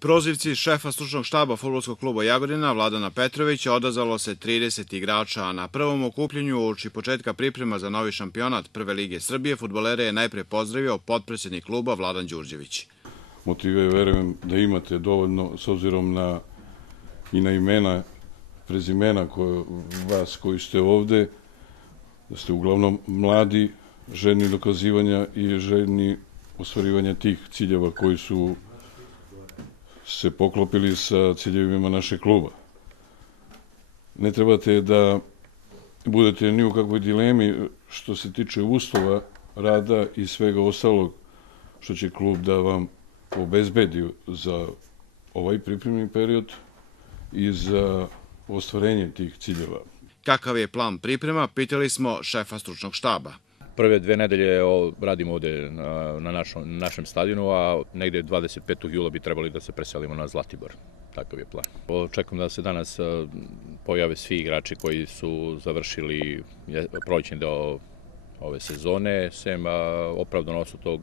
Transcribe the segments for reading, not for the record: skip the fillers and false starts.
Prozivci šefa stručnog štaba fudbalskog kluba Jagodina Vladana Petrovića odazvalo se 30 igrača, a na prvom okupljanju uoči početka priprema za novi šampionat Prve lige Srbije fudbalere je najpre pozdravio potpredsjednik kluba Vladan Đurđević. Motive verujem da imate dovoljno s obzirom i na imena, prezimena vas koji ste ovde, da ste uglavnom mladi, željni dokazivanja i željni ostvarivanja tih ciljeva koji su se poklopili sa ciljevima našeg kluba. Ne trebate da budete ni u kakvoj dilemi što se tiče uslova rada i svega ostalog što će klub da vam obezbedi za ovaj pripremni period i za ostvarenje tih ciljeva. Kakav je plan priprema, pitali smo šefa stručnog štaba. Prve 2 nedelje radimo ovde na našem stadionu, a negde 25. jula bi trebali da se preselimo na Zlatibor. Takav je plan. Očekujem da se danas pojave svi igrači koji su završili prolećni deo ove sezone, sem opravdano osutog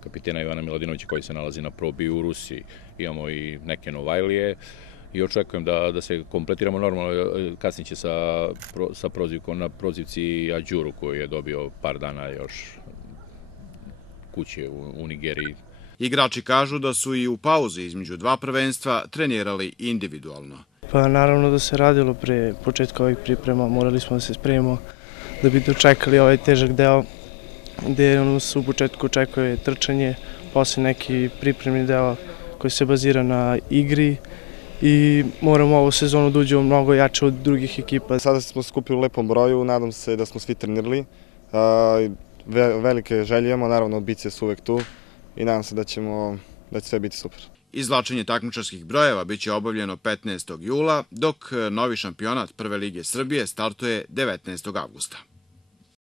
kapitena Ivana Miladinovića koji se nalazi na probi u Rusiji. Imamo i neke Novajlije i očekujem da se kompletiramo normalno. Kasnije će sa prozivkom na prozivci Ađuru koji je dobio par dana još kuće u Nigeriji. Igrači kažu da su i u pauzi između 2 prvenstva trenirali individualno. Pa naravno da se radilo pre početka ovih priprema, morali smo da se spremimo da bi dočekali ovaj težak deo gde nas u početku očekuje trčanje, posle neki pripremni deo koji se bazira na igri i moramo ovu sezonu da uđemo mnogo jače od drugih ekipa. Sada smo skupili u lepom broju, nadam se da smo svi trenirali. Velike želje imamo, naravno ambicije su uvek tu i nadam se da će sve biti super. Izvlačenje takmičarskih brojeva biće obavljeno 15. jula, dok novi šampionat Prve lige Srbije startuje 19. avgusta.